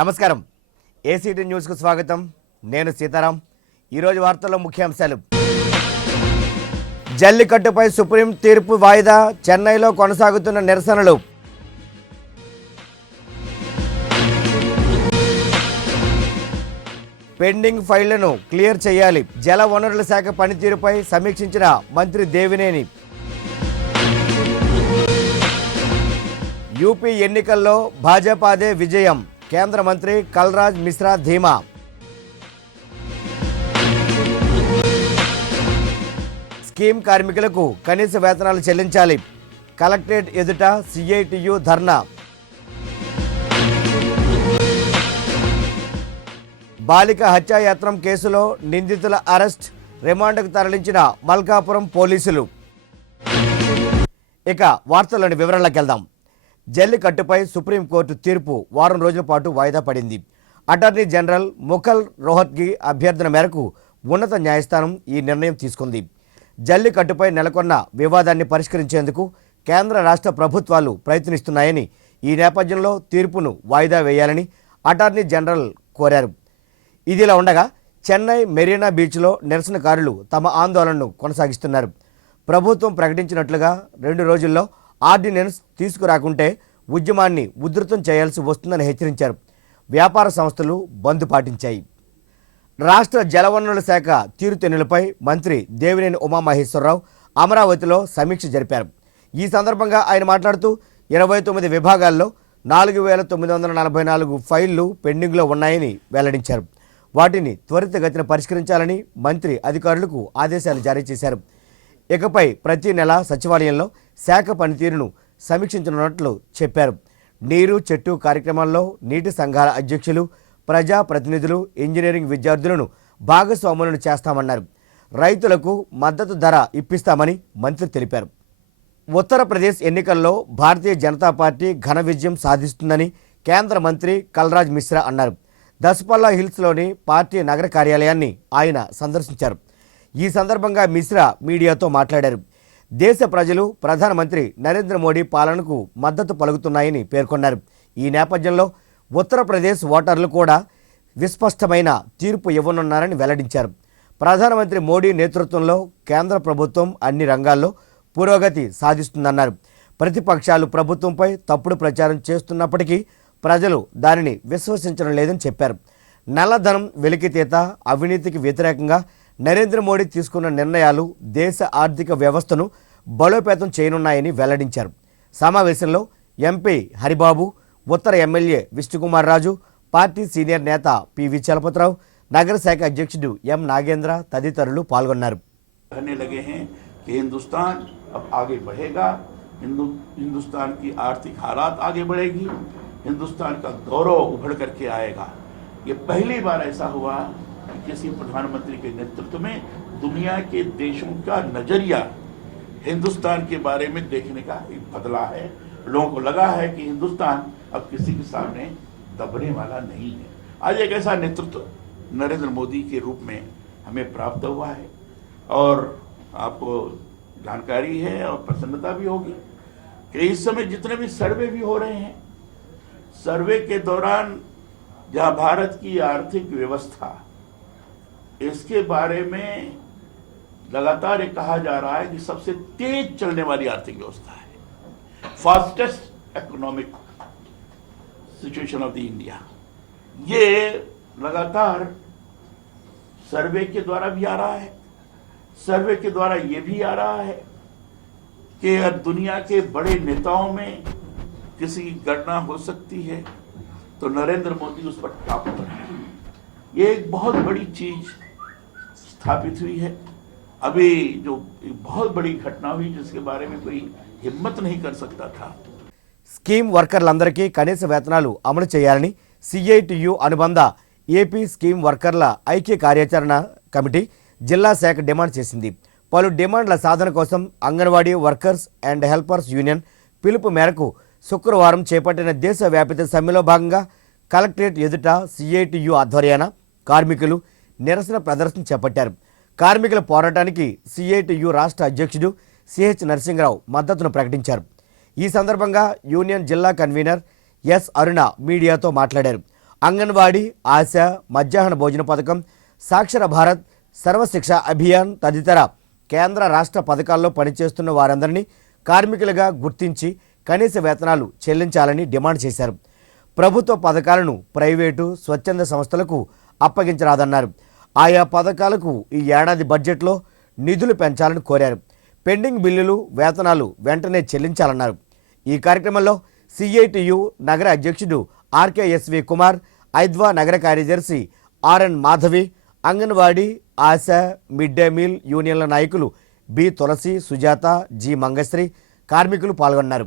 నమస్కారం. ఏసీటీ న్యూస్కు స్వాగతం. నేను సీతారాం. ఈరోజు వార్తల్లో ముఖ్యాంశాలు. జల్లికట్టుపై సుప్రీం తీర్పు వాయిదా, చెన్నైలో కొనసాగుతున్న నిరసనలు. పెండింగ్ ఫైళ్లను క్లియర్ చేయాలి, జల వనరుల శాఖ పనితీరుపై సమీక్షించిన మంత్రి దేవినేని. యూపీ ఎన్నికల్లో భాజపాదే విజయం, కేంద్ర మంత్రి కల్రాజ్ మిశ్రా ధీమా. స్కీమ్ కార్మికులకు కనీస వేతనాలు చెల్లించాలి, కలెక్టరేట్ ఎదుట సిఐటియు ధర్నా. బాలిక హత్యాయత్నం కేసులో నిందితుల అరెస్ట్, రిమాండ్కు తరలించిన మల్కాపురం పోలీసులు. ఇక వార్తల్లోని వివరాలకు వెళ్దాం. జల్లికట్టుపై సుప్రీంకోర్టు తీర్పు వారం రోజుల పాటు వాయిదా పడింది. అటార్నీ జనరల్ ముఖల్ రోహత్గి అభ్యర్థన మేరకు ఉన్నత న్యాయస్థానం ఈ నిర్ణయం తీసుకుంది. జల్లికట్టుపై నెలకొన్న వివాదాన్ని పరిష్కరించేందుకు కేంద్ర రాష్ట్ర ప్రభుత్వాలు ప్రయత్నిస్తున్నాయని, ఈ నేపథ్యంలో తీర్పును వాయిదా వేయాలని అటార్నీ జనరల్ కోరారు. ఇదిలా ఉండగా చెన్నై మెరీనా బీచ్లో నిరసనకారులు తమ ఆందోళనను కొనసాగిస్తున్నారు. ప్రభుత్వం ప్రకటించినట్లుగా 2 రోజుల్లో ఆర్డినెన్స్ తీసుకురాకుంటే ఉద్యమాన్ని ఉధృతం చేయాల్సి వస్తుందని హెచ్చరించారు. వ్యాపార సంస్థలు బంద్ పాటించాయి. రాష్ట్ర జలవనరుల శాఖ తీరుతెన్నులపై మంత్రి దేవినేని ఉమామహేశ్వరరావు అమరావతిలో సమీక్ష జరిపారు. ఈ సందర్భంగా ఆయన మాట్లాడుతూ 29 విభాగాల్లో 4,944 ఫైళ్లు పెండింగ్లో ఉన్నాయని వెల్లడించారు. వాటిని త్వరితగతిన పరిష్కరించాలని మంత్రి అధికారులకు ఆదేశాలు జారీ చేశారు. ఇకపై ప్రతి నెల సచివాలయంలో శాఖ పనితీరును సమీక్షించనున్నట్లు చెప్పారు. నీరు చెట్టు కార్యక్రమాల్లో నీటి సంఘాల అధ్యక్షులు, ప్రజాప్రతినిధులు, ఇంజనీరింగ్ విద్యార్థులను భాగస్వాములను చేస్తామన్నారు. రైతులకు మద్దతు ధర ఇప్పిస్తామని మంత్రి తెలిపారు. ఉత్తరప్రదేశ్ ఎన్నికల్లో భారతీయ జనతా పార్టీ ఘన విజయం సాధిస్తుందని కేంద్ర మంత్రి కల్రాజ్ మిశ్రా అన్నారు. దస్పల్లా హిల్స్లోని పార్టీ నగర కార్యాలయాన్ని ఆయన సందర్శించారు. ఈ సందర్భంగా మిశ్రా మీడియాతో మాట్లాడారు. దేశ ప్రజలు ప్రధానమంత్రి నరేంద్ర మోడీ పాలనకు మద్దతు పలుకుతున్నాయని పేర్కొన్నారు. ఈ నేపథ్యంలో ఉత్తరప్రదేశ్ ఓటర్లు కూడా విస్పష్టమైన తీర్పు ఇవ్వనున్నారని వెల్లడించారు. ప్రధానమంత్రి మోడీ నేతృత్వంలో కేంద్ర ప్రభుత్వం అన్ని రంగాల్లో పురోగతి సాధిస్తుందన్నారు. ప్రతిపక్షాలు ప్రభుత్వంపై తప్పుడు ప్రచారం చేస్తున్నప్పటికీ ప్రజలు దానిని విశ్వసించడం లేదని చెప్పారు. నల్లధనం వెలికితీత, అవినీతికి వ్యతిరేకంగా నరేంద్ర మోడీ తీసుకున్న నిర్ణయాలు దేశ ఆర్థిక వ్యవస్థను బలోపేతం చేయనున్నాయని వెల్లడించారు. సమావేశంలో ఎంపీ హరిబాబు, ఉత్తర MLA Vishnukumar Raju, party senior నేత పివి చలపతిరావు, నగర శాఖ అధ్యక్షుడు ఎం నాగేంద్ర తదితరులు పాల్గొన్నారు. हिंदुस्तान की आर्थिक हालात आगे बढ़ेगी, हिंदुस्तान का गौरव उभर करके आएगा। ये पहली बार ऐसा हुआ कि किसी प्रधानमंत्री के नेतृत्व में दुनिया के देशों का नजरिया हिंदुस्तान के बारे में देखने का एक बदला है। लोगों को लगा है कि हिंदुस्तान अब किसी के सामने दबने वाला नहीं है। आज एक ऐसा नेतृत्व नरेंद्र मोदी के रूप में हमें प्राप्त हुआ है और आपको जानकारी है और प्रसन्नता भी होगी कि इस समय जितने भी सर्वे भी हो रहे हैं, सर्वे के दौरान जहां भारत की आर्थिक व्यवस्था, इसके बारे में लगातार ये कहा जा रहा है कि सबसे तेज चलने वाली आर्थिक व्यवस्था है, fastest economic situation of the India. ये लगातार सर्वे के द्वारा भी आ रहा है। सर्वे के द्वारा ये भी आ रहा है कि दुनिया के बड़े नेताओं में किसी की गणना हो सकती है तो नरेंद्र मोदी उस पर टॉप पर है। ये एक बहुत बड़ी चीज स्थापित हुई है। अभी जो बहुत बड़ी घटना हुई जिसके बारे में कोई हिम्मत नहीं कर सकता था। స్కీమ్ వర్కర్లందరికీ కనీస వేతనాలు అమలు చేయాలని సిఐటియు అనుబంధ ఏపీ స్కీమ్ వర్కర్ల ఐక్య కార్యాచరణ కమిటీ జిల్లా శాఖ డిమాండ్ చేసింది. పలు డిమాండ్ల సాధన కోసం anganwadi workers and helpers union పిలుపు మేరకు శుక్రవారం చేపట్టిన దేశవ్యాపిత సమ్మెలో భాగంగా కలెక్టరేట్ ఎదుట సిఐటియు ఆధ్వర్యాన కార్మికులు నిరసన ప్రదర్శన చేపట్టారు. కార్మికుల పోరాటానికి సిఐటియు రాష్ట్ర అధ్యక్షుడు సిహెచ్ నరసింహరావు మద్దతును ప్రకటించారు. ఈ సందర్భంగా యూనియన్ జిల్లా కన్వీనర్ ఎస్ అరుణ మీడియాతో మాట్లాడారు. అంగన్వాడీ, ఆశ, మధ్యాహ్న భోజన పథకం, సాక్షర భారత్, సర్వశిక్ష అభియాన్ తదితర కేంద్ర రాష్ట్ర పథకాల్లో పనిచేస్తున్న వారందరినీ కార్మికులుగా గుర్తించి కనీస వేతనాలు చెల్లించాలని డిమాండ్ చేశారు. ప్రభుత్వ పథకాలను ప్రైవేటు, స్వచ్ఛంద సంస్థలకు అప్పగించరాదన్నారు. ఆయా పథకాలకు ఈ ఏడాది బడ్జెట్లో నిధులు పెంచాలని కోరారు. పెండింగ్ బిల్లులు, వేతనాలు వెంటనే చెల్లించాలన్నారు. ఈ కార్యక్రమంలో సిఐటియు నగర అధ్యక్షుడు ఆర్కేఎస్వి కుమార్, ఐద్వా నగర కార్యదర్శి ఆర్ఎన్ మాధవి, అంగన్వాడీ, ఆశ, మిడ్ డే మీల్ యూనియన్ల నాయకులు బి తులసి, సుజాత, జి మంగశ్రీ, కార్మికులు పాల్గొన్నారు.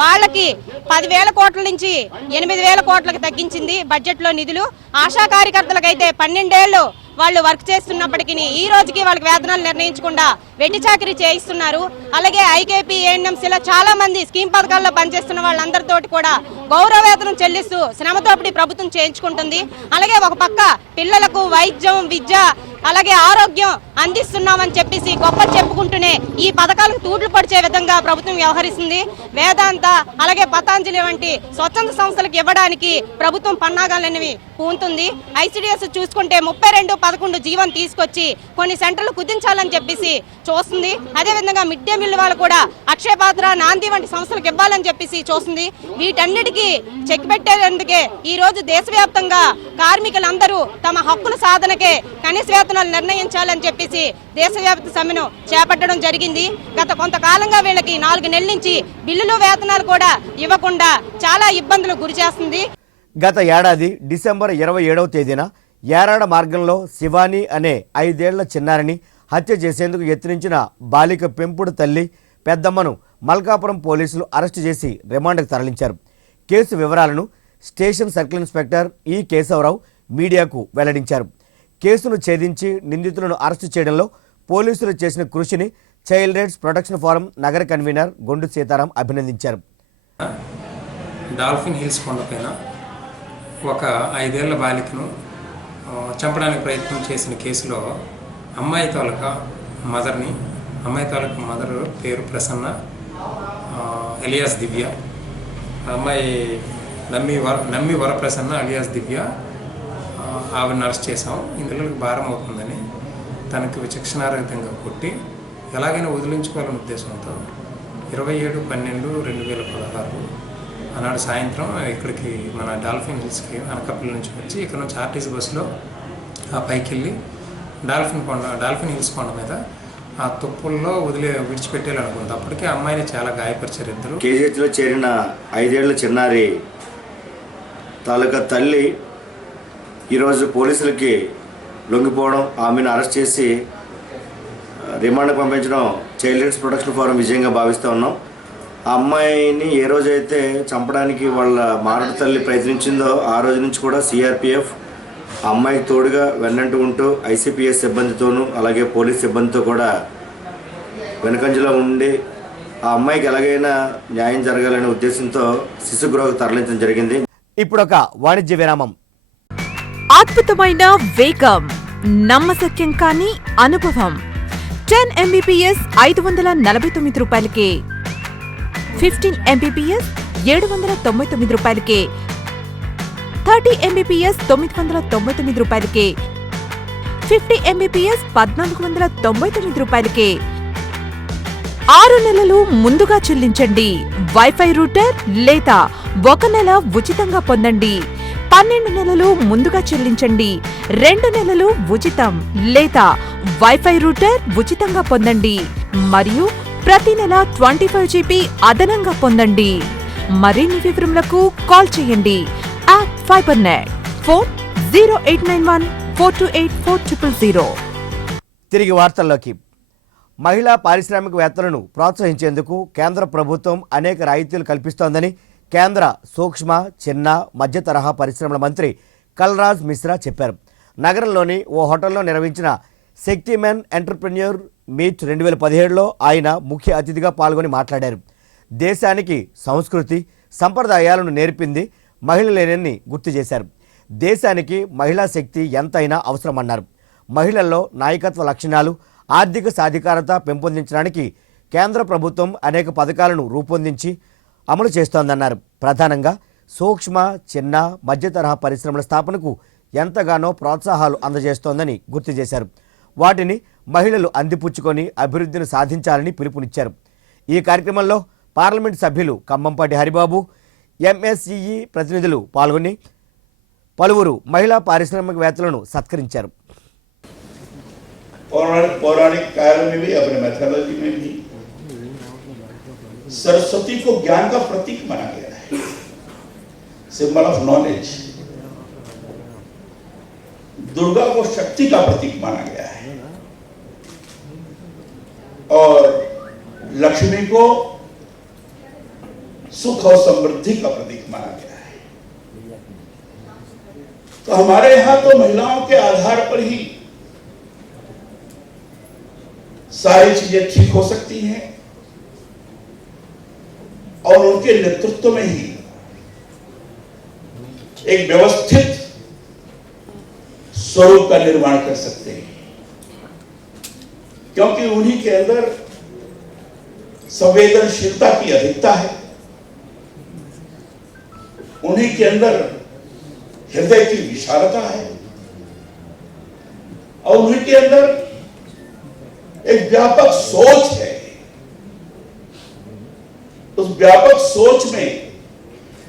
వాళ్ళకి 10,000 కోట్ల నుంచి 8,000 కోట్లకు తగ్గించింది బడ్జెట్లో నిధులు. ఆశా కార్యకర్తలకైతే 12 ఏళ్లు వాళ్ళు వర్క్ చేస్తున్నప్పటికీ ఈ రోజుకి వాళ్ళకి వేతనాలు నిర్ణయించకుండా వెట్టి చాకరీ చేయిస్తున్నారు. అలాగే ఐకేపీ, ఏఎన్ఎంస్ ఇలా చాలా మంది స్కీమ్ పథకాల్లో పనిచేస్తున్న వాళ్ళందరితోటి కూడా గౌరవ వేతనం చెల్లిస్తూ శ్రమతోపిడి ప్రభుత్వం చేయించుకుంటుంది. అలాగే ఒక పక్క పిల్లలకు వైద్యం, విద్య, అలాగే ఆరోగ్యం అందిస్తున్నామని చెప్పేసి గొప్ప చెప్పుకుంటూనే ఈ పథకాలకు తూట్లు పడిచే విధంగా ప్రభుత్వం వ్యవహరిస్తుంది. వేదాంత, అలాగే పతాంజలి వంటి స్వచ్ఛంద సంస్థలకు ఇవ్వడానికి ప్రభుత్వం పన్నాగాలనేవి పూంతుంది. ఐసిడిఎస్ చూసుకుంటే 32-11 జీవన్ తీసుకొచ్చి కొన్ని సెంటర్లు కుదించాలని చెప్పేసి చూస్తుంది. అదేవిధంగా మిడ్ డే మీల్ వాళ్ళు కూడా అక్షయ పాత్ర, నాంది వంటి సంస్థలకు ఇవ్వాలని చెప్పేసి చూస్తుంది. వీటన్నిటికీ చెక్ పెట్టేందుకే ఈ రోజు దేశవ్యాప్తంగా కార్మికులందరూ తమ హక్కుల సాధనకే కనీస వేతనాలు నిర్ణయించాలని చెప్పేసి దేశవ్యాప్త సమ్మెను చేపట్టడం జరిగింది. గత కొంతకాలంగా వీళ్ళకి 4 నెలల నుంచి బిల్లులు, వేతనాలు కూడా ఇవ్వకుండా చాలా ఇబ్బందులు గురి చేస్తుంది. గత ఏడాది డిసెంబర్ 27వ తేదీన యారాడ మార్గంలో శివాని అనే 5 ఏళ్ల చిన్నారిని హత్య చేసేందుకు యత్నించిన బాలిక పెంపుడు తల్లి పెద్దమ్మను మల్కాపురం పోలీసులు అరెస్టు చేసి రిమాండ్కు తరలించారు. కేసు వివరాలను స్టేషన్ సర్కిల్ ఇన్స్పెక్టర్ ఈ కేశవరావు మీడియాకు వెల్లడించారు. కేసును ఛేదించి నిందితులను అరెస్టు చేయడంలో పోలీసులు చేసిన కృషిని చైల్డ్ రైట్స్ ప్రొటెక్షన్ ఫోరం నగర కన్వీనర్ గొండు సీతారాం అభినందించారు. డాల్ఫిన్ హిల్స్ కొండపైన ఒక 5 ఏళ్ల బాలికను చంపడానికి ప్రయత్నం చేసిన కేసులో అమ్మాయి తాలూకా మదర్ పేరు ప్రసన్న, ఎలియాస్ దివ్య. అమ్మాయి నమ్మి వరప్రసన్న అలియాస్ దివ్య. ఆవిడని అరెస్ట్ చేసాం. ఇందులో భారం అవుతుందని తనకు విచక్షణారహితంగా కొట్టి ఎలాగైనా వదిలించుకోవాలనే ఉద్దేశంతో 27/12/2016 ఆనాడు సాయంత్రం ఇక్కడికి మన డాల్ఫిన్ హిల్స్కి అనకాపల్లి నుంచి వచ్చి ఇక్కడ నుంచి ఆర్టీసీ బస్సులో ఆ పైకి వెళ్ళి డాల్ఫిన్ హిల్స్ కొండ మీద ఆ తుప్పుల్లో విడిచిపెట్టేయాలనుకుంది. అప్పటికే అమ్మాయిని చాలా గాయపరిచారు ఇద్దరు. కేజీహెచ్లో చేరిన 5 ఏళ్ల చిన్నారి తాలూకా తల్లి ఈరోజు పోలీసులకి లొంగిపోవడం, ఆమెను అరెస్ట్ చేసి రిమాండ్కి పంపించడం చైల్డ్ రైట్స్ ప్రొటెక్షన్ ఫోరం విజయంగా భావిస్తూ ఉన్నాం. ఆ అమ్మాయిని ఏ రోజైతే చంపడానికి వాళ్ళ మారడు తల్లి ప్రయత్నించిందో ఆ రోజు నుంచి కూడా సిఆర్పిఎఫ్ ఆ అమ్మాయికి తోడుగా వెన్నంటూ ఉంటూ ఐసిపిఎస్ సిబ్బందితోనూ అలాగే పోలీస్ సిబ్బందితో కూడా వెనుకంజలో ఉండి ఆ అమ్మాయికి ఎలాగైనా న్యాయం జరగాలనే ఉద్దేశంతో శిశుగృహకు తరలించడం జరిగింది. ఇప్పుడు ఒక వాణిజ్య విరామం. అద్భుతమైన వేగం, నమ్మశక్యం కాని అనుభవం. 10 Mbps 549 రూపాయలకే, 15 Mbps 799 రూపాయలకే, 30 Mbps 999 రూపాయలకే, 50 Mbps 1499 రూపాయలకే. 6 నెలలు ముందుగా చెల్లించండి. వైఫై రూటర్ లేదా 1 నెల ఉచితంగా పొందండి. 12 నెలలు ముందుగా చెల్లించండి. 2 నెలలు ఉచితం లేదా వైఫై రూటర్ ఉచితంగా పొందండి. మరియు ప్రతి నెల 25 GB అదనంగా పొందండి. మరిన్ని వివరములకు కాల్ చేయండి. App fibre net, phone 0891-428-4000. తిరిగి వార్తల్లోకి. మహిళా పారిశ్రామికవేత్తలను ప్రోత్సహించేందుకు కేంద్ర ప్రభుత్వం అనేక రాయితీలు కల్పిస్తోందని కేంద్ర సూక్ష్మ, చిన్న, మధ్య తరహా పరిశ్రమల మంత్రి కల్రాజ్ మిశ్రా చెప్పారు. నగరంలోని ఓ హోటల్లో నిర్వహించిన శక్తిమెన్ ఎంటర్ప్రెన్యూర్ మీట్ 2017లో ఆయన ముఖ్య అతిథిగా పాల్గొని మాట్లాడారు. దేశానికి సంస్కృతి, సంప్రదాయాలను నేర్పింది మహిళలేనని గుర్తు చేశారు. దేశానికి మహిళా శక్తి ఎంతైనా అవసరమన్నారు. మహిళల్లో నాయకత్వ లక్షణాలు, ఆర్థిక సాధికారత పెంపొందించడానికి కేంద్ర ప్రభుత్వం అనేక పథకాలను రూపొందించి అమలు చేస్తోందన్నారు. ప్రధానంగా సూక్ష్మ, చిన్న, మధ్య తరహా పరిశ్రమల స్థాపనకు ఎంతగానో ప్రోత్సాహాలు అందజేస్తోందని గుర్తు చేశారు. వాటిని మహిళలు అందిపుచ్చుకొని అభివృద్ధిని సాధించాలని పిలుపునిచ్చారు. ఈ కార్యక్రమంలో పార్లమెంట్ సభ్యులు ఖమ్మంపాటి హరిబాబు, ఎంఎస్ఈఈ ప్రతినిధులు పాల్గొని పలువురు మహిళా పారిశ్రామికవేత్తలను సత్కరించారు. पौराणिक काल में भी, अपने मैथोलॉजी में भी सरस्वती को ज्ञान का प्रतीक माना गया है, सिंबल ऑफ नॉलेज। दुर्गा को शक्ति का प्रतीक माना गया है और लक्ष्मी को सुख और समृद्धि का प्रतीक माना गया है। तो हमारे यहां तो महिलाओं के आधार पर ही सारी चीजें ठीक हो सकती हैं और उनके नेतृत्व में ही एक व्यवस्थित स्वरूप का निर्माण कर सकते हैं, क्योंकि उन्हीं के अंदर संवेदनशीलता की अधिकता है, उन्हीं के अंदर हृदय की विशालता है और उन्हीं के अंदर एक व्यापक सोच है। उस व्यापक सोच में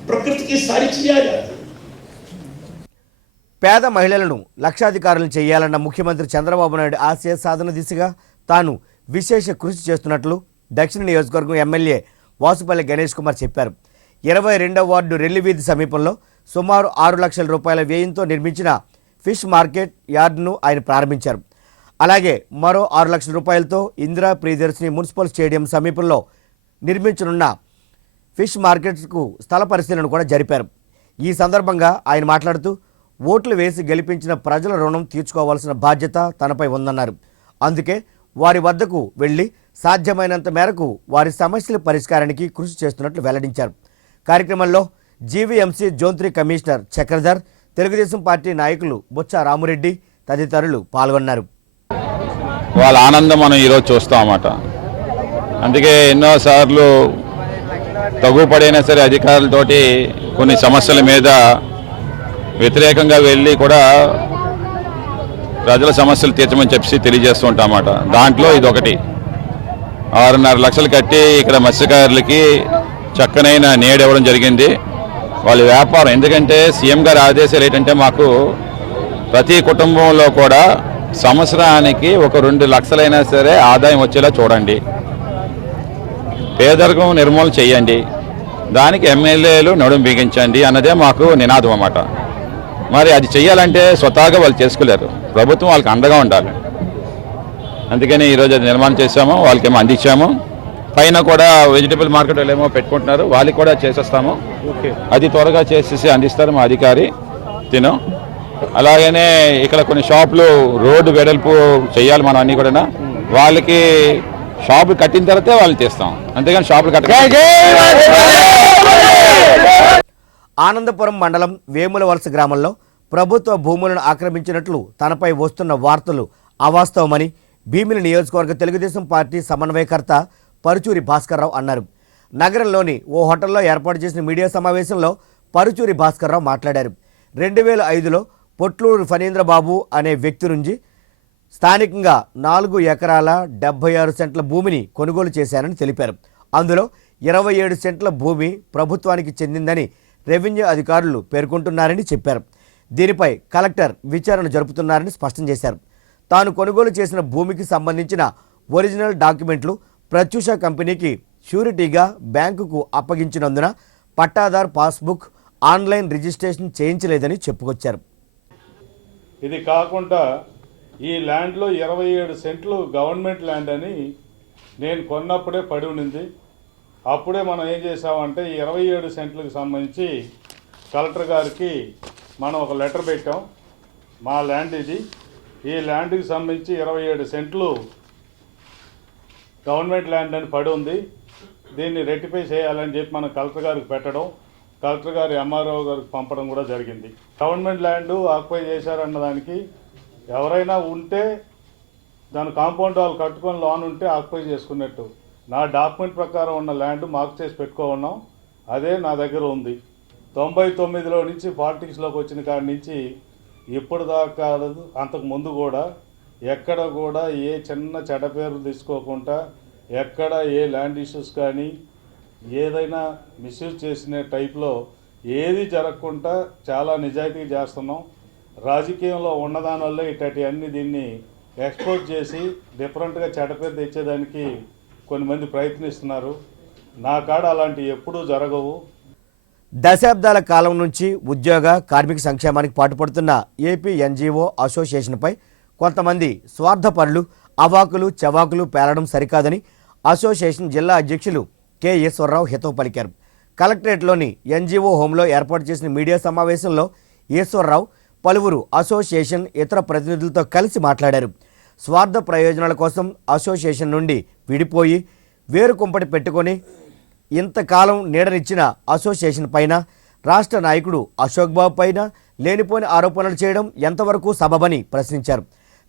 प्रकृति की सारी चीजें आ जाती हैं। పేద మహిళలను లక్షాధికారులను చేయాలన్న ముఖ్యమంత్రి చంద్రబాబు నాయుడు ఆశయ సాధన దిశగా తాను విశేష కృషి చేస్తున్నట్లు దక్షిణ నియోజకవర్గం ఎమ్మెల్యే వాసుపల్లి గణేష్ కుమార్ చెప్పారు. 22వ వార్డు రెల్లివీధి సమీపంలో సుమారు 6 లక్షల రూపాయల వ్యయంతో నిర్మించిన ఫిష్ మార్కెట్ యార్డును ఆయన ప్రారంభించారు. అలాగే మరో 6 లక్షల రూపాయలతో ఇందిరా ప్రియదర్శిని మున్సిపల్ స్టేడియం సమీపంలో నిర్మించనున్న ఫిష్ మార్కెట్కు స్థల పరిశీలన కూడా జరిపారు. ఈ సందర్భంగా ఆయన మాట్లాడుతూ ఓట్లు వేసి గెలిపించిన ప్రజల రుణం తీర్చుకోవాల్సిన బాధ్యత తనపై ఉందన్నారు. అందుకే వారి వద్దకు వెళ్లి సాధ్యమైనంత మేరకు వారి సమస్యల పరిష్కారానికి కృషి చేస్తున్నట్లు వెల్లడించారు. కార్యక్రమంలో GVMC zone 3 commissioner Chakradhar, Telugu Desam party నాయకులు బొత్స రామురెడ్డి తదితరులు పాల్గొన్నారు. వాళ్ళ ఆనందం మనం ఈరోజు చూస్తాం అన్నమాట. అందుకే ఎన్నోసార్లు తగుపడైనా సరే అధికారులతోటి కొన్ని సమస్యల మీద వ్యతిరేకంగా వెళ్ళి కూడా ప్రజల సమస్యలు తీర్చమని చెప్పి తెలియజేస్తూ ఉంటాం అన్నమాట. దాంట్లో ఇది ఒకటి. 6.5 లక్షలు కట్టి ఇక్కడ మత్స్యకారులకి చక్కనైన నేడు ఇవ్వడం జరిగింది. వాళ్ళ వ్యాపారం, ఎందుకంటే సీఎం గారి ఆదేశాలు ఏంటంటే మాకు ప్రతి కుటుంబంలో కూడా సంవత్సరానికి ఒక 2 లక్షలైనా సరే ఆదాయం వచ్చేలా చూడండి, పేదరికం నిర్మూలన చేయండి, దానికి ఎమ్మెల్యేలు నడుం బిగించండి అన్నదే మాకు నినాదం అన్నమాట. మరి అది చేయాలంటే స్వతహాగా వాళ్ళు చేసుకోలేరు, ప్రభుత్వం వాళ్ళకి అండగా ఉండాలి. అందుకని ఈరోజు అది నిర్మాణం చేశాము, వాళ్ళకేమో అందించాము. పైన కూడా వెజిటబుల్ మార్కెట్ వాళ్ళు ఏమో పెట్టుకుంటున్నారు, వాళ్ళకి కూడా చేసేస్తాము. అది త్వరగా చేసేసి అందిస్తారు మా అధికారి తిను. అలాగనే ఇక్కడ కొన్ని షాపులు రోడ్డు వెడల్పు చేయాలి మనం అన్నీ కూడా. వాళ్ళకి షాపులు కట్టిన తర్వాతే వాళ్ళు తీస్తాం, అంతేగాని షాపులు కట్ట. ఆనందపురం మండలం వేములవలస గ్రామంలో ప్రభుత్వ భూములను ఆక్రమించినట్లు తనపై వస్తున్న వార్తలు అవాస్తవమని భీమిలి నియోజకవర్గ తెలుగుదేశం పార్టీ సమన్వయకర్త పరుచూరి భాస్కర్రావు అన్నారు. నగరంలోని ఓ హోటల్లో ఏర్పాటు చేసిన మీడియా సమావేశంలో పరుచూరి భాస్కర్రావు మాట్లాడారు. 2005లో పొట్లూరు ఫణీంద్రబాబు అనే వ్యక్తి నుంచి స్థానికంగా 4 ఎకరాల 76 సెంట్ల భూమిని కొనుగోలు చేశారని తెలిపారు. అందులో 27 సెంట్ల భూమి ప్రభుత్వానికి చెందిందని రెవెన్యూ అధికారులు పేర్కొంటున్నారని చెప్పారు. దీనిపై కలెక్టర్ విచారణ జరుపుతున్నారని స్పష్టం చేశారు. తాను కొనుగోలు చేసిన భూమికి సంబంధించిన ఒరిజినల్ డాక్యుమెంట్లు ప్రత్యూష కంపెనీకి షూరిటీగా బ్యాంకుకు అప్పగించినందున పట్టాదార్ పాస్బుక్ ఆన్లైన్ రిజిస్ట్రేషన్ చేయించలేదని చెప్పుకొచ్చారు. ఇది కాకుండా ఈ ల్యాండ్లో 27 సెంట్లు గవర్నమెంట్ ల్యాండ్ అని నేను కొన్నప్పుడే పడి ఉండింది. అప్పుడే మనం ఏం చేసామంటే ఈ 27 సెంట్లకు సంబంధించి కలెక్టర్ గారికి మనం ఒక లెటర్ పెట్టాం. మా ల్యాండ్ ఇది, ఈ ల్యాండ్కి సంబంధించి 27 సెంట్లు గవర్నమెంట్ ల్యాండ్ అని పడి ఉంది, దీన్ని రెక్టిఫై చేయాలని చెప్పి మనం కలెక్టర్ గారికి పెట్టడం, కలెక్టర్ గారు ఎంఆర్ఓ గారికి పంపడం కూడా జరిగింది. గవర్నమెంట్ ల్యాండ్ ఆక్యుపై చేశారన్న దానికి ఎవరైనా ఉంటే దాని కాంపౌండ్ వాళ్ళు కట్టుకొని లోన్ ఉంటే ఆక్యుపై చేసుకున్నట్టు. నా డాక్యుమెంట్ ప్రకారం ఉన్న ల్యాండ్ మార్క్ చేసి పెట్టుకో ఉన్నాం, అదే నా దగ్గర ఉంది. 99లో నుంచి పాలిటిక్స్లోకి వచ్చిన కాడి నుంచి ఇప్పుడు దాకా అంతకు ముందు కూడా ఎక్కడ కూడా ఏ చిన్న చెడ్డ పేరు తీసుకోకుండా ఎక్కడ ఏ ల్యాండ్ ఇష్యూస్ కానీ ఏదైనా మిస్యూజ్ చేసిన టైప్లో ఏది జరగకుండా చాలా నిజాయితీగా చేస్తున్నాం. రాజకీయంలో ఉన్నదాని వల్ల ఇట్లాంటి అన్ని దీన్ని ఎక్స్పోజ్ చేసి డిఫరెంట్గా చెడ్డ పేరు తెచ్చేదానికి కొంతమంది ప్రయత్నిస్తున్నారు. నా కాడ అలాంటివి ఎప్పుడూ జరగవు. దశాబ్దాల కాలం నుంచి ఉద్యోగ కార్మిక సంక్షేమానికి పాటుపడుతున్న ఏపీ ఎన్జీఓ అసోసియేషన్పై కొంతమంది స్వార్థపరులు అవాకులు చవాకులు పేలడం సరికాదని అసోసియేషన్ జిల్లా అధ్యక్షులు కె ఈశ్వరరావు హితవు పలికారు. కలెక్టరేట్లోని ఎన్జీఓ హోంలో ఏర్పాటు చేసిన మీడియా సమావేశంలో ఈశ్వరరావు పలువురు అసోసియేషన్ ఇతర ప్రతినిధులతో కలిసి మాట్లాడారు. స్వార్థ ప్రయోజనాల కోసం అసోసియేషన్ నుండి విడిపోయి వేరు కుంపటి పెట్టుకొని ఇంతకాలం నీడనిచ్చిన అసోసియేషన్ పైన రాష్ట్ర నాయకుడు అశోక్ బాబు పైన లేనిపోని ఆరోపణలు చేయడం ఎంతవరకు సబబని ప్రశ్నించారు.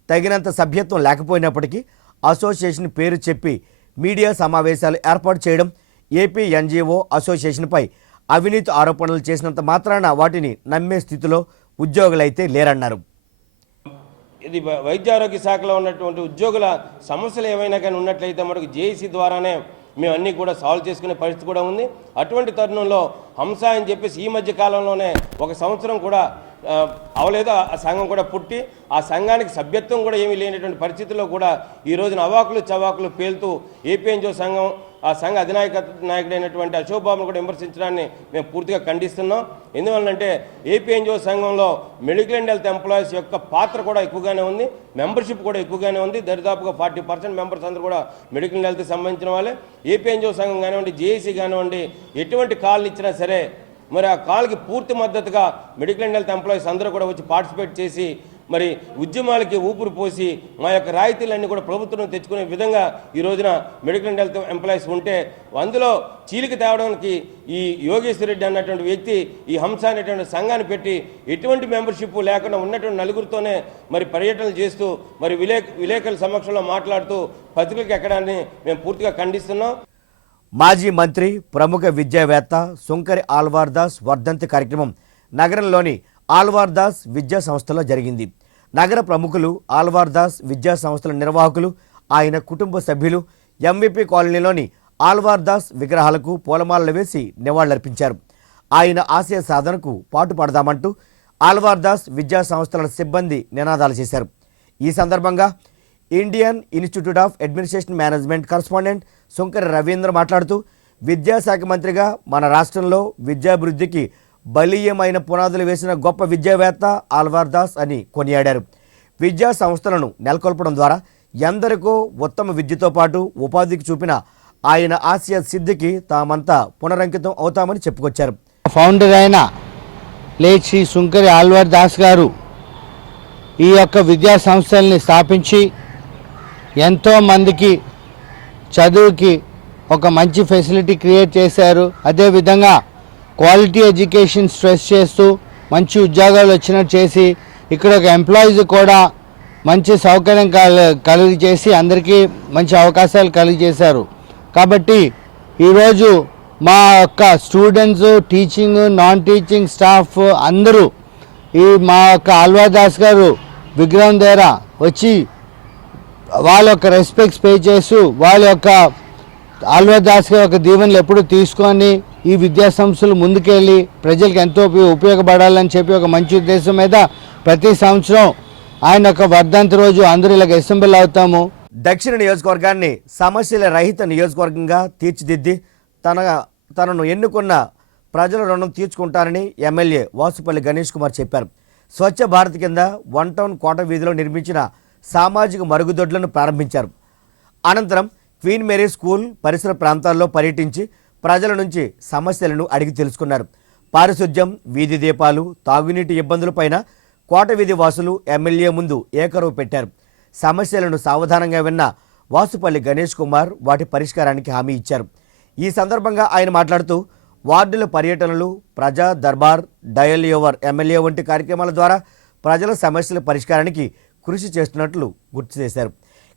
తగినంత సభ్యత్వం లేకపోయినప్పటికీ అసోసియేషన్ పేరు చెప్పి మీడియా సమావేశాలు ఏర్పాటు చేయడం, ఏపీ ఎన్జీఓ అసోసియేషన్పై అవినీతి ఆరోపణలు చేసినంత మాత్రాన వాటిని నమ్మే స్థితిలో ఉద్యోగులైతే లేరన్నారు. ఇది వైద్య ఆరోగ్య శాఖలో ఉన్నటువంటి ఉద్యోగుల సమస్యలు ఏమైనా కానీ ఉన్నట్లయితే మనకు జేఏసీ ద్వారానే మేము అన్నీ కూడా సాల్వ్ చేసుకునే పరిస్థితి కూడా ఉంది. అటువంటి తరుణంలో హంస అని చెప్పేసి ఈ మధ్య కాలంలోనే 1 సంవత్సరం కూడా అవలేదు ఆ సంఘం కూడా పుట్టి ఆ సంఘానికి సభ్యత్వం కూడా ఏమీ లేనటువంటి పరిస్థితుల్లో కూడా ఈ రోజున అవాకులు చవాకులు పేలుతూ ఏపీ ఎన్జీఓ సంఘం ఆ సంఘ నాయకుడైనటువంటి అశోక్ బాబును కూడా విమర్శించడాన్ని మేము పూర్తిగా ఖండిస్తున్నాం. ఎందువల్లంటే ఏపీ ఎన్జీఓ సంఘంలో మెడికల్ అండ్ హెల్త్ ఎంప్లాయీస్ యొక్క పాత్ర కూడా ఎక్కువగానే ఉంది, మెంబర్షిప్ కూడా ఎక్కువగానే ఉంది. దరిదాపుగా 40% మెంబర్స్ అందరూ కూడా మెడికల్ అండ్ హెల్త్కి సంబంధించిన వాళ్ళే. ఏపీ ఎన్జీఓ సంఘం కానివ్వండి, జేఏసీ కానివ్వండి, ఎటువంటి కాల్ ఇచ్చినా సరే మరి ఆ కాల్కి పూర్తి మద్దతుగా మెడికల్ అండ్ హెల్త్ ఎంప్లాయీస్ అందరూ కూడా వచ్చి పార్టిసిపేట్ చేసి మరి ఉద్యమాలకి ఊపిరి పోసి మా యొక్క రాయితీలన్నీ కూడా ప్రభుత్వం తెచ్చుకునే విధంగా ఈ రోజున మెడికల్ అండ్ హెల్త్ ఎంప్లాయీస్ ఉంటే అందులో చీలిక తేవడానికి ఈ యోగేశ్వర రెడ్డి అన్నటువంటి వ్యక్తి ఈ హంస అనేటువంటి సంఘాన్ని పెట్టి ఎటువంటి మెంబర్షిప్ లేకుండా ఉన్నటువంటి నలుగురితోనే మరి పర్యటనలు చేస్తూ మరి విలేకరుల సమక్షంలో మాట్లాడుతూ పత్రికలకు ఎక్కడాన్ని మేము పూర్తిగా ఖండిస్తున్నాం. మాజీ మంత్రి ప్రముఖ విద్యావేత్త సుంకరి ఆల్వార్ దాస్ వర్ధంతి కార్యక్రమం నగరంలోని ఆల్వార్ దాస్ విద్యా సంస్థలో జరిగింది. నగర ప్రముఖులు, ఆల్వార్ దాస్ విద్యా సంస్థల నిర్వాహకులు, ఆయన కుటుంబ సభ్యులు ఎంవిపి కాలనీలోని ఆల్వార్ దాస్ విగ్రహాలకు పూలమాలలు వేసి నివాళులర్పించారు. ఆయన ఆశయ సాధనకు పాటుపడదామంటూ ఆల్వార్ దాస్ విద్యా సంస్థల సిబ్బంది నినాదాలు చేశారు. ఈ సందర్భంగా Indian institute of administration management correspondent సుంకరి రవీంద్ర మాట్లాడుతూ విద్యాశాఖ మంత్రిగా మన రాష్ట్రంలో విద్యాభివృద్ధికి బలీయమైన పునాదులు వేసిన గొప్ప విద్యావేత్త ఆల్వార్ దాస్ అని కొనియాడారు. విద్యా సంస్థలను నెలకొల్పడం ద్వారా ఎందరికో ఉత్తమ విద్యతో పాటు ఉపాధికి చూపిన ఆయన ఆశయ సిద్ధికి తామంతా పునరంకితం అవుతామని చెప్పుకొచ్చారు. ఫౌండర్ అయిన లేట్ శ్రీ సుంకరి ఆల్వార్ దాస్ గారు ఈ యొక్క విద్యా సంస్థల్ని స్థాపించి ఎంతోమందికి చదువుకి ఒక మంచి ఫెసిలిటీ క్రియేట్ చేశారు. అదేవిధంగా క్వాలిటీ ఎడ్యుకేషన్ స్ట్రెస్ చేస్తూ మంచి ఉద్యోగాలు వచ్చినట్టు చేసి ఇక్కడ ఒక ఎంప్లాయీస్ కూడా మంచి సౌకర్యం కలిగి చేసి అందరికీ మంచి అవకాశాలు కలిగజేశారు. కాబట్టి ఈరోజు మా యొక్క students, teaching, non teaching staff అందరూ ఈ మా యొక్క ఆల్వార్ దాస్ గారు విగ్రహం దగ్గర వచ్చి వాళ్ళ యొక్క రెస్పెక్ట్స్ పే చేస్తూ వాళ్ళ యొక్క ఆల్వార్ దాస్ గారి యొక్క దీవెనలు ఎప్పుడు తీసుకొని ఈ విద్యా సంస్థలు ముందుకెళ్ళి ప్రజలకు ఎంతో ఉపయోగపడాలని చెప్పి ఒక మంచి ఉద్దేశం మీద ప్రతి సంవత్సరం ఆయన యొక్క వర్ధంతి రోజు అందరూ ఇలాగ అసెంబ్లీ అవుతాము. దక్షిణ నియోజకవర్గాన్ని సమస్యల రహిత నియోజకవర్గంగా తీర్చిదిద్ది తనను ఎన్నుకున్న ప్రజల రుణం తీర్చుకుంటారని ఎమ్మెల్యే వాసుపల్లి గణేష్ కుమార్ చెప్పారు. స్వచ్ఛ భారత్ కింద 1 టౌన్ కోట వీధిలో నిర్మించిన సామాజిక మరుగుదొడ్లను ప్రారంభించారు. అనంతరం క్వీన్ మేరీ స్కూల్ పరిసర ప్రాంతాల్లో పర్యటించి ప్రజల నుంచి సమస్యలను అడిగి తెలుసుకున్నారు. పారిశుధ్యం, వీధి దీపాలు, తాగునీటి ఇబ్బందులపైన కోట వీధి వాసులు ఎమ్మెల్యే ముందు ఏకరువు పెట్టారు. సమస్యలను సావధానంగా విన్న వాసుపల్లి గణేష్ కుమార్ వాటి పరిష్కారానికి హామీ ఇచ్చారు. ఈ సందర్భంగా ఆయన మాట్లాడుతూ వార్డుల పర్యటనలు, ప్రజా దర్బార్, డయల్ యువర్ ఎమ్మెల్యే వంటి కార్యక్రమాల ద్వారా ప్రజల సమస్యల పరిష్కారానికి కృషి చేస్తున్నట్లు గుర్తు చేశారు.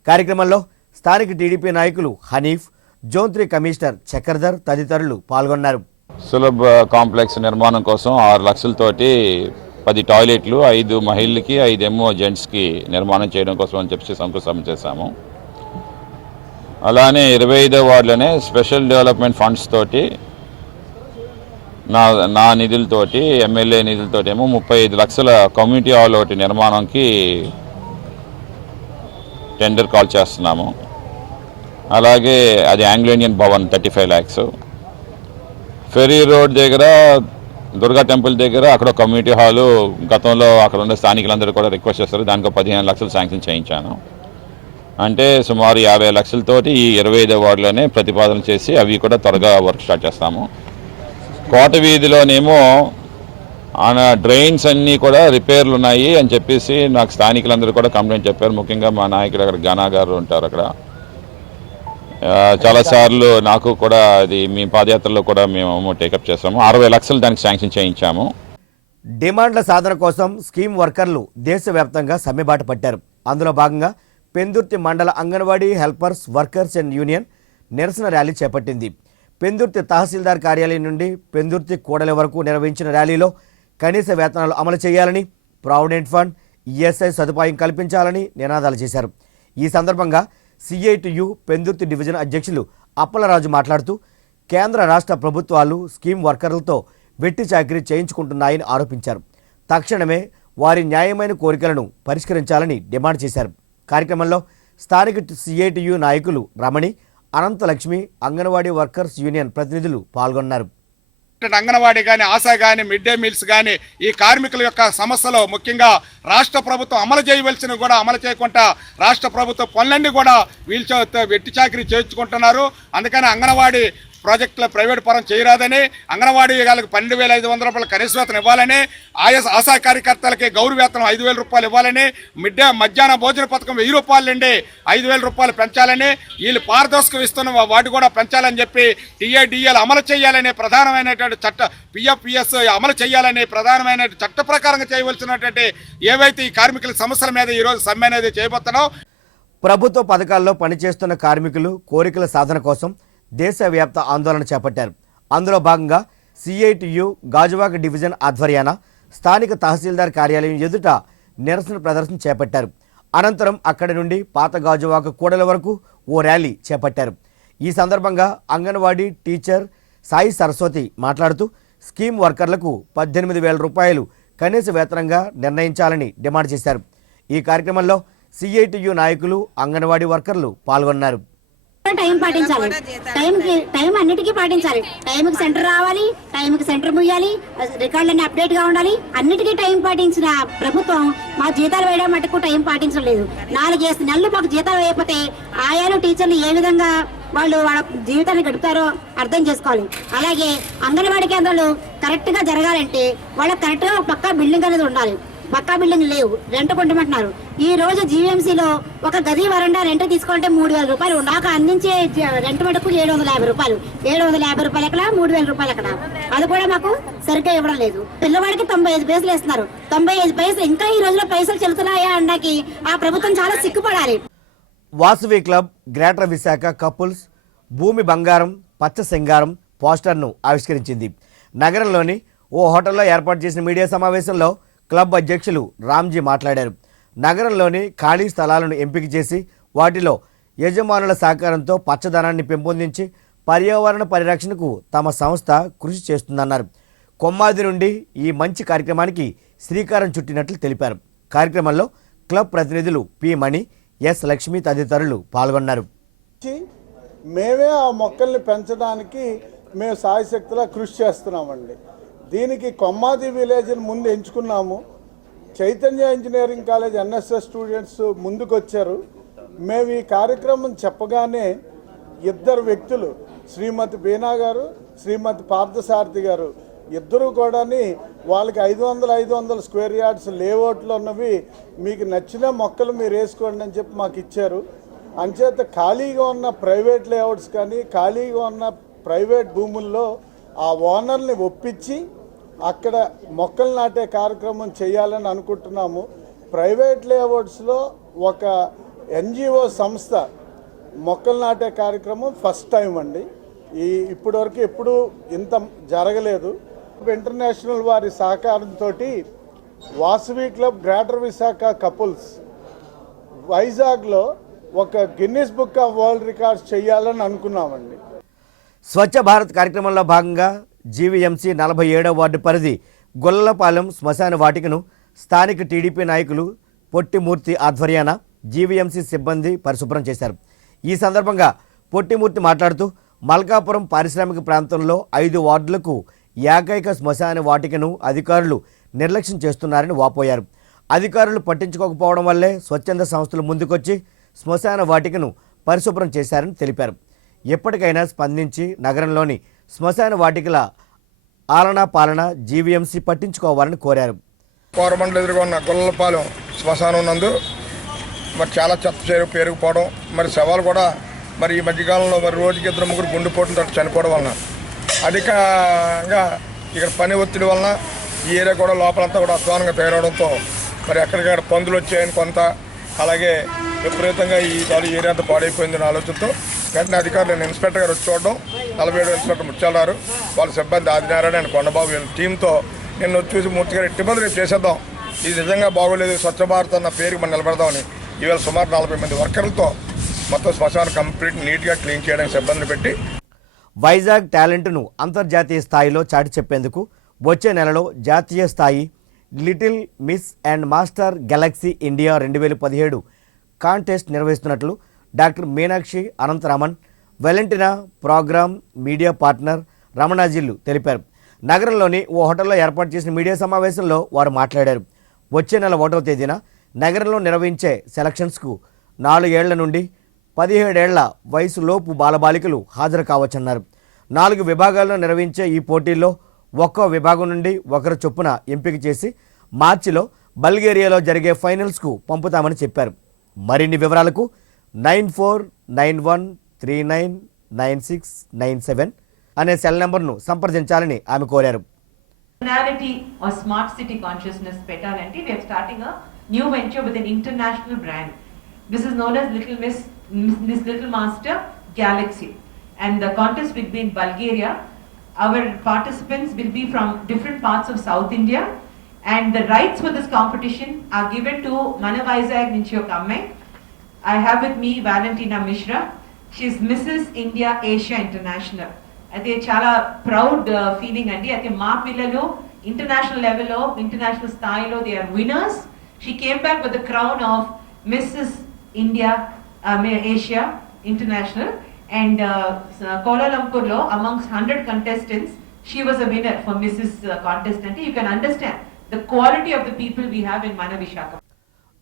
కార్యక్రమంలో స్థానిక టీడీపీ నాయకులు హనీఫ్, జోన్ 3 కమిషనర్ చక్రధర్ తదితరులు పాల్గొన్నారు. సులభ కాంప్లెక్స్ నిర్మాణం కోసం 6 లక్షలతోటి 10 టాయిలెట్లు, 5 మహిళలకి 5 ఏమో జెంట్స్కి నిర్మాణం చేయడం కోసం అని చెప్పి శంకుస్థాపన చేశాము. అలానే 25వ వార్డులోనే స్పెషల్ డెవలప్మెంట్ ఫండ్స్ తోటి నా నిధులతోటి, ఎమ్మెల్యే నిధులతోటి ఏమో 35 లక్షల కమ్యూనిటీ హాల్ ఒకటి నిర్మాణంకి టెండర్ కాల్ చేస్తున్నాము. అలాగే అది Anglo Indian Bhavan 35 lakhs. Fairy road దగ్గర దుర్గా టెంపుల్ దగ్గర అక్కడ కమ్యూనిటీ హాలు గతంలో అక్కడ ఉండే స్థానికులందరూ కూడా రిక్వెస్ట్ చేస్తారు, దానికి 15 లక్షలు శాంక్షన్ చేయించాను. అంటే సుమారు 50 లక్షలతోటి ఈ 25వ వార్డులోనే ప్రతిపాదన చేసి అవి కూడా త్వరగా వర్క్ స్టార్ట్ చేస్తాము. కోట వీధిలోనేమో డ్రైన్స్ అన్నీ కూడా రిపేర్లు ఉన్నాయి అని చెప్పేసి నాకు స్థానికులందరూ కూడా కంప్లైంట్ చెప్పారు. ముఖ్యంగా మా నాయకుడు అక్కడ ఘనా గారు ఉంటారు, అక్కడ చాలాసార్లు నాకు కూడా అది మీ పాదయాత్రలో కూడా మేము టేకప్ చేస్తాము. 60 లక్షలు దానికి శాంక్షన్ చేయించాము. డిమాండ్ల సాధన కోసం స్కీమ్ వర్కర్లు దేశవ్యాప్తంగా సమ్మెబాట పట్టారు. అందులో భాగంగా పెందుర్తి మండల anganwadi helpers workers and union నిరసన ర్యాలీ చేపట్టింది. పెందుర్తి తహసీల్దార్ కార్యాలయం నుండి పెందుర్తి కూడలి వరకు నిర్వహించిన ర్యాలీలో కనీస వేతనాలు అమలు చేయాలని, ప్రావిడెంట్ ఫండ్, ఈఎస్ఐ సదుపాయం కల్పించాలని నినాదాలు చేశారు. ఈ సందర్భంగా సిఐటియు పెందుర్తి డివిజన్ అధ్యక్షులు అప్పలరాజు మాట్లాడుతూ కేంద్ర రాష్ట్ర ప్రభుత్వాలు స్కీమ్ వర్కర్లతో వెట్టి చాకిరీ చేయించుకుంటున్నాయని ఆరోపించారు. తక్షణమే వారి న్యాయమైన కోరికలను పరిష్కరించాలని డిమాండ్ చేశారు. కార్యక్రమంలో స్థానిక సిఐటియు నాయకులు రమణి, అనంతలక్ష్మి, అంగన్వాడీ వర్కర్స్ యూనియన్ ప్రతినిధులు పాల్గొన్నారు. అంగన్వాడీ కానీ, ఆశా కానీ, మిడ్ డే మీల్స్ కానీ ఈ కార్మికుల యొక్క సమస్యలు ముఖ్యంగా రాష్ట్ర ప్రభుత్వం అమలు చేయవలసినవి కూడా అమలు చేయకుండా రాష్ట్ర ప్రభుత్వ పనులన్నీ కూడా వీళ్ళు వెట్టి చాకరీ చేయించుకుంటున్నారు. అందుకని అంగన్వాడీ ప్రాజెక్టుల ప్రైవేట్ పరం చేయరాదని, అంగన్వాడీ వాళ్ళకి 12,500 రూపాయల కనీస వేతనం ఇవ్వాలని, ఆశా కార్యకర్తలకి గౌరవ వేతనం 5,000 రూపాయలు ఇవ్వాలని, మధ్యాహ్న భోజన పథకం 1,000 రూపాయల నుండి 5,000 రూపాయలు పెంచాలని, వీళ్ళు పారదర్శకం ఇస్తున్న వాటి కూడా పెంచాలని చెప్పి టీఏడిఎల్ అమలు చేయాలనే ప్రధానమైనటువంటి పిఎఫ్పిఎస్ అమలు చేయాలని ప్రధానమైన చట్ట ప్రకారంగా చేయవలసినటువంటి ఏవైతే ఈ కార్మికుల సమస్యల మీద ఈరోజు సమ్మె అనేది చేయబోతున్నాం. ప్రభుత్వ పథకాల్లో పనిచేస్తున్న కార్మికులు కోరికల సాధన కోసం దేశవ్యాప్త ఆందోళన చేపట్టారు. అందులో భాగంగా సిఐటియు గాజువాక డివిజన్ ఆధ్వర్యాన స్థానిక తహసీల్దార్ కార్యాలయం ఎదుట నిరసన ప్రదర్శన చేపట్టారు. అనంతరం అక్కడి నుండి పాత గాజువాక కూడలి వరకు ఓ ర్యాలీ చేపట్టారు. ఈ సందర్భంగా అంగన్వాడీ టీచర్ సాయి సరస్వతి మాట్లాడుతూ స్కీమ్ వర్కర్లకు 18,000 రూపాయలు కనీస వేతనంగా నిర్ణయించాలని డిమాండ్ చేశారు. ఈ కార్యక్రమంలో సిఐటియు నాయకులు, అంగన్వాడీ వర్కర్లు పాల్గొన్నారు. టైం పాటించాలి, టైం అన్నిటికీ పాటించాలి. టైంకి సెంటర్ రావాలి, టైంకి సెంటర్ ముయ్యాలి, రికార్డులన్నీ అప్డేట్ గా ఉండాలి. అన్నిటికీ టైం పాటించిన ప్రభుత్వం మా జీతాలు వేయడం మటుకు టైం పాటించలేదు. 4 నెలలు మాకు జీతాలు వేయకపోతే ఆయాలు టీచర్లు ఏ విధంగా వాళ్ళు వాళ్ళ జీవితాన్ని గడుపుతారో అర్థం చేసుకోవాలి. అలాగే అంగన్వాడీ కేంద్రాలు కరెక్ట్ గా జరగాలంటే వాళ్ళకి కరెక్ట్ గా పక్కా బిల్డింగ్ అనేది ఉండాలి. పక్కా బిల్డింగ్ లేవు, రెంట్ కొంటమంటున్నారు. ఈ రోజు జీవీఎంసీలో ఒక గది వరండా రెంట్ తీసుకుంటే 3,000 రూపాయలు, నాకు అందించే రెంట్ మటుకు 750 రూపాయలు. 750 రూపాయలు ఎక్కడ, 3,000 రూపాయలు ఎక్కడ, అది కూడా మాకు సరిగ్గా ఇవ్వడం లేదు. పిల్లవాడికి 95 పైసలు వేస్తున్నారు. 95 పైసలు ఇంకా ఈ రోజులో పైసలు చెల్లుతున్నాయా అన్నకి ఆ ప్రభుత్వం చాలా సిగ్గుపడాలి. Vasavi club greater Visakha couples భూమి బంగారం పచ్చ సింగారం పోస్టర్ను ఆవిష్కరించింది. నగరంలోని ఓ హోటల్లో ఏర్పాటు చేసిన మీడియా సమావేశంలో క్లబ్ అధ్యక్షులు రామ్జీ మాట్లాడారు. నగరంలోని ఖాళీ స్థలాలను ఎంపిక చేసి వాటిలో యజమానుల సహకారంతో పచ్చదనాన్ని పెంపొందించి పర్యావరణ పరిరక్షణకు తమ సంస్థ కృషి చేస్తుందన్నారు. కొమ్మాది నుండి ఈ మంచి కార్యక్రమానికి శ్రీకారం చుట్టినట్లు తెలిపారు. కార్యక్రమంలో క్లబ్ ప్రతినిధులు పి మణి, ఎస్ లక్ష్మి తదితరులు పాల్గొన్నారు. మేమే ఆ మొక్కల్ని పెంచడానికి మేము సాయశక్తిలా కృషి చేస్తున్నామండి. దీనికి కొమ్మాది విలేజ్ని ముందు ఎంచుకున్నాము. Chaitanya engineering college NSS students ముందుకు వచ్చారు. మేము ఈ కార్యక్రమం చెప్పగానే 2 వ్యక్తులు, శ్రీమతి బీనా గారు, శ్రీమతి పార్థసారథి గారు, ఇద్దరు కూడాని వాళ్ళకి 500 స్క్వేర్ యార్డ్స్ లేఅవుట్లో ఉన్నవి మీకు నచ్చిన మొక్కలు మీరు వేసుకోండి అని చెప్పి మాకు ఇచ్చారు. అంచేత ఖాళీగా ఉన్న ప్రైవేట్ లేఅవుట్స్ కానీ ఖాళీగా ఉన్న ప్రైవేట్ భూముల్లో ఆ ఓనర్ని ఒప్పించి అక్కడ మొక్కలు నాటే కార్యక్రమం చేయాలని అనుకుంటున్నాము. ప్రైవేట్ లేఅవుట్స్లో ఒక ఎన్జిఓ సంస్థ మొక్కలు నాటే కార్యక్రమం ఫస్ట్ టైం అండి. ఇప్పటివరకు ఎప్పుడు ఇంత జరగలేదు. ఇంటర్నేషనల్ వారి సహకారంతో Vasavi club greater Visakha couples వైజాగ్లో ఒక Guinness book of world records చేయాలని అనుకున్నామండి. స్వచ్ఛ భారత్ కార్యక్రమంలో భాగంగా జీవీఎంసీ 47వ వార్డు పరిధి గొల్లపాలెం శ్మశాన వాటికను స్థానిక టీడీపీ నాయకులు పొట్టిమూర్తి ఆధ్వర్యాన జీవీఎంసీ సిబ్బంది పరిశుభ్రం చేశారు. ఈ సందర్భంగా పొట్టిమూర్తి మాట్లాడుతూ మల్కాపురం పారిశ్రామిక ప్రాంతంలో 5 వార్డులకు ఏకైక శ్మశాన వాటికను అధికారులు నిర్లక్ష్యం చేస్తున్నారని వాపోయారు. అధికారులు పట్టించుకోకపోవడం వల్లే స్వచ్ఛంద సంస్థలు ముందుకొచ్చి శ్మశాన వాటికను పరిశుభ్రం చేశారని తెలిపారు. ఎప్పటికైనా స్పందించి నగరంలోని శ్మశాన వాటికల ఆలనా పాలన జీవీఎంసీ పట్టించుకోవాలని కోరారు. కోరమండలు ఎదురుగా ఉన్న గొల్లపాలెం శ్మశానం నందు మరి చాలా చెత్త పేరుకుపోవడం, మరి శవాలు కూడా మరి ఈ మధ్యకాలంలో మరి రోజుకి 2-3 గుండెపోటుతో చనిపోవడం వలన అధికంగా ఇక్కడ పని ఒత్తిడి వలన ఈ ఏరియా కూడా లోపలంతా కూడా అధ్వానంగా తయారవడంతో మరి ఎక్కడికక్కడ పందులు వచ్చాయని కొంత, అలాగే విపరీతంగా ఈ ఏరియా అంతా పాడైపోయిందని ఆలోచనతో వెంటనే అధికారులు ఇన్స్పెక్టర్ గారు వచ్చి చూడడం, 47 ఇన్స్పెక్టర్ ముత్యాలరావు వాళ్ళ సిబ్బంది ఆదినారాయణ అండ్ కొండబాబు వీళ్ళ టీంతో నిన్ను చూసి మూర్తి గారు ఎట్టి మంది రేపు చేసేద్దాం, ఇది నిజంగా బాగోలేదు, స్వచ్ఛ భారత్ అన్న పేరుకి మనం నిలబెడదామని ఈవేళ సుమారు 40 మంది వర్కర్లతో మొత్తం శ్మశానం కంప్లీట్ నీట్గా క్లీన్ చేయడానికి సిబ్బందిని పెట్టి వైజాగ్ టాలెంట్ను అంతర్జాతీయ స్థాయిలో చాటి చెప్పేందుకు వచ్చే నెలలో జాతీయ స్థాయి little miss and master galaxy India 2017 contest నిర్వహిస్తున్నట్లు doctor Meenakshi Anantharaman, Valentina program media partner రమణాజిల్లు తెలిపారు. నగరంలోని ఓ హోటల్లో ఏర్పాటు చేసిన మీడియా సమావేశంలో వారు మాట్లాడారు. వచ్చే నెల 1వ తేదీన నగరంలో నిర్వహించే సెలక్షన్స్కు 4 ఏళ్ల నుండి 17 ఏళ్ల వయసులోపు బాలబాలికలు హాజరు కావచ్చన్నారు. 4 విభాగాల్లో నిర్వహించే ఈ పోటీల్లో ఒక్కో విభాగం నుండి ఒకరు చొప్పున ఎంపిక చేసి మార్చిలో బల్గేరియాలో జరిగే ఫైనల్స్కు పంపుతామని చెప్పారు. మరిన్ని వివరాలకు 9491399697 అనే సెల్ నెంబర్ను సంప్రదించాలని ఆమె కోరారు. Or smart city consciousness పెట్టాలంటే we are starting a new venture with an international brand. This is known as Little Master Galaxy, and the contest will be in Bulgaria. Our participants will be from different parts of South India, and the rights for this competition are given to Mana Vizag nunchi oka ammai. I have with me Valentina Mishra. She is Mrs. India Asia International. అదే చాలా proud feeling అండి. అయితే మా పిల్లలు international లెవెల్లో, international స్థాయిలో they are winners. She came back with the crown of Mrs India Asia international, and కోలాలంపూర్లో amongst 100 contestants she was a winner for Mrs. Contest. అంటే you can understand the quality of the people we have in Mana Vishaka.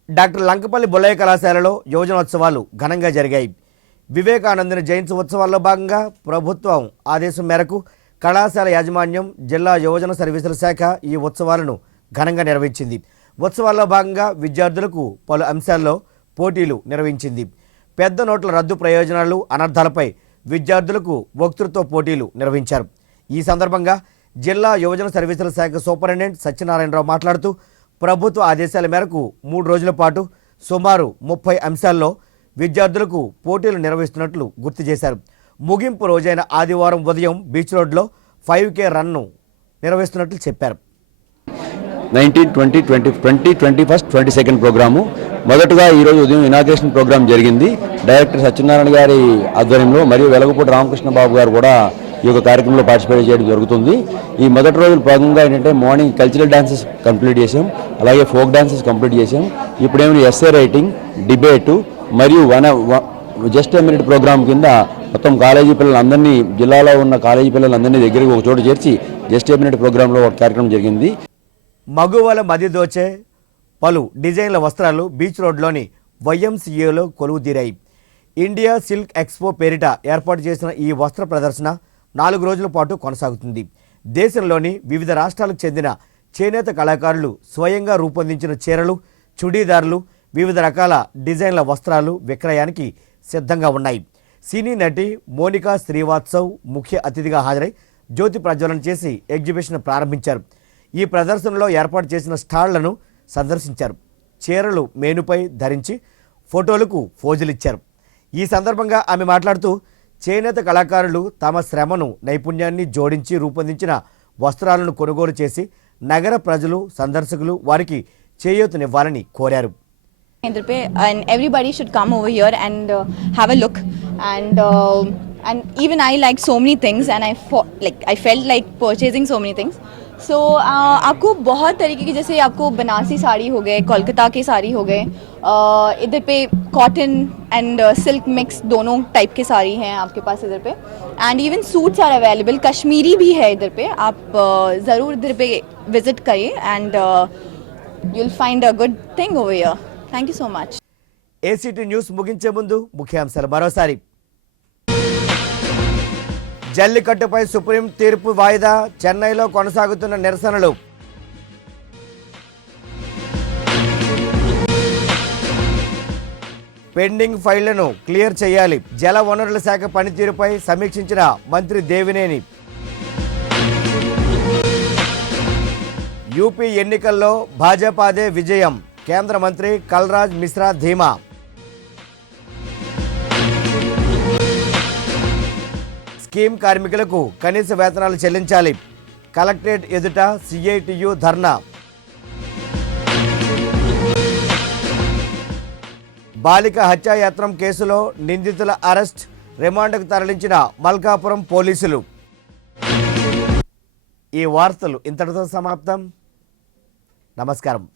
Doctor Lankapalli Bollaiah కళాశాలలో యువజనోత్సవాలు ఘనంగా జరిగాయి. వివేకానందుని జయంతి ఉత్సవాల్లో భాగంగా ప్రభుత్వం ఆదేశం మేరకు కళాశాల యాజమాన్యం, జిల్లా యువజన సర్వీసుల శాఖ ఈ ఉత్సవాలను ఘనంగా నిర్వహించింది. ఉత్సవాల్లో భాగంగా విద్యార్థులకు పలు అంశాల్లో పోటీలు నిర్వహించింది. పెద్ద నోట్ల రద్దు ప్రయోజనాలు, అనర్థాలపై విద్యార్థులకు వక్తృత్వ పోటీలు నిర్వహించారు. ఈ సందర్భంగా జిల్లా యువజన సర్వీసుల శాఖ సూపరింటెండెంట్ సత్యనారాయణరావు మాట్లాడుతూ ప్రభుత్వ ఆదేశాల మేరకు 3 రోజుల పాటు సుమారు 30 అంశాల్లో విద్యార్థులకు పోటీలు నిర్వహిస్తున్నట్లు గుర్తు చేశారు. ముగింపు రోజైన ఆదివారం ఉదయం బీచ్ రోడ్లో 5K రన్ను నిర్వహిస్తున్నట్లు చెప్పారు. 19, 20, 21st, 22nd ప్రోగ్రాము. మొదటగా ఈరోజు ఉదయం ఇనాగ్రేషన్ ప్రోగ్రాం జరిగింది. డైరెక్టర్ సత్యనారాయణ గారి ఆధ్వర్యంలో మరియు వెలగపూడి రామకృష్ణ బాబు గారు కూడా ఈ యొక్క కార్యక్రమంలో పార్టిసిపేట్ చేయడం జరుగుతుంది. ఈ మొదటి రోజుల భాగంగా ఏంటంటే మార్నింగ్ కల్చరల్ డాన్సెస్ కంప్లీట్ చేసాం, అలాగే ఫోక్ డాన్సెస్ కంప్లీట్ చేసాం. ఇప్పుడేమో ఎస్ఏ రైటింగ్, డిబేటు మరియు జస్ట్ ఎ మినిట్ ప్రోగ్రాం కింద మొత్తం కాలేజీ పిల్లలందరినీ, జిల్లాలో ఉన్న కాలేజీ పిల్లలందరినీ దగ్గరికి ఒక చోటు చేర్చి జస్ట్ ఎ మినిట్ ప్రోగ్రాంలో ఒక కార్యక్రమం జరిగింది. మగువల మది దోచే పలు డిజైన్ల వస్త్రాలు బీచ్ రోడ్లోని YMCAలో కొలువుదీరాయి. ఇండియా సిల్క్ ఎక్స్పో పేరిట ఏర్పాటు చేసిన ఈ వస్త్ర ప్రదర్శన 4 రోజుల పాటు కొనసాగుతుంది. దేశంలోని వివిధ రాష్ట్రాలకు చెందిన చేనేత కళాకారులు స్వయంగా రూపొందించిన చీరలు, చుడీదార్లు, వివిధ రకాల డిజైన్ల వస్త్రాలు విక్రయానికి సిద్ధంగా ఉన్నాయి. సినీ నటి మోనికా శ్రీవాత్సవ్ ముఖ్య అతిథిగా హాజరై జ్యోతి ప్రజ్వలన చేసి ఎగ్జిబిషన్ ప్రారంభించారు. ఈ ప్రదర్శనలో ఏర్పాటు చేసిన స్టాళ్లను సందర్శించారు. చీరలు మేనుపై ధరించి ఫోటోలకు ఫోజులిచ్చారు. ఈ సందర్భంగా ఆమె మాట్లాడుతూ చేనేత కళాకారులు తమ శ్రమను నైపుణ్యాన్ని జోడించి రూపొందించిన వస్త్రాలను కొనుగోలు చేసి నగర ప్రజలు సందర్శకులు వారికి చేయూతనివ్వాలని కోరారు. And everybody should come over here and have a look and even I like so many things and I felt like purchasing so many things. So आपको बहुत तरीके की, जैसे आपको बनारसी साड़ी हो गए, कोलकाता की साड़ी हो गए, इधर पे कॉटन एंड सिल्क मिक्स दोनों टाइप के साड़ी हैं आपके पास इधर पे. And even suits are available, Kashmiri भी है इधर पे. आप ज़रूर इधर पे विजिट करिए and you will find a good thing over here. Thank you so much. ACT news ముగించే ముందు ముఖ్యాంశాలు మరోసారి. జల్లికట్టుపై సుప్రీం తీర్పు వాయిదా, చెన్నైలో కొనసాగుతున్న నిరసనలు. పెండింగ్ ఫైళ్లను క్లియర్ చేయాలి, జల వనరుల శాఖ పనితీరుపై సమీక్షించిన మంత్రి దేవినేని. యూపీ ఎన్నికల్లో భాజపాదే విజయం, కేంద్ర మంత్రి కల్రాజ్ మిశ్రా ధీమా. స్కీమ్ కార్మికులకు కనీస వేతనాలు చెల్లించాలి, కలెక్టరేట్ ఎదుట సిఐటియు ధర్నా. బాలిక హత్యాయత్నం కేసులో నిందితుల అరెస్ట్, రిమాండ్కు తరలించిన మల్కాపురం పోలీసులు. ఈ వార్తలు ఇంతటితో సమాప్తం. నమస్కారం.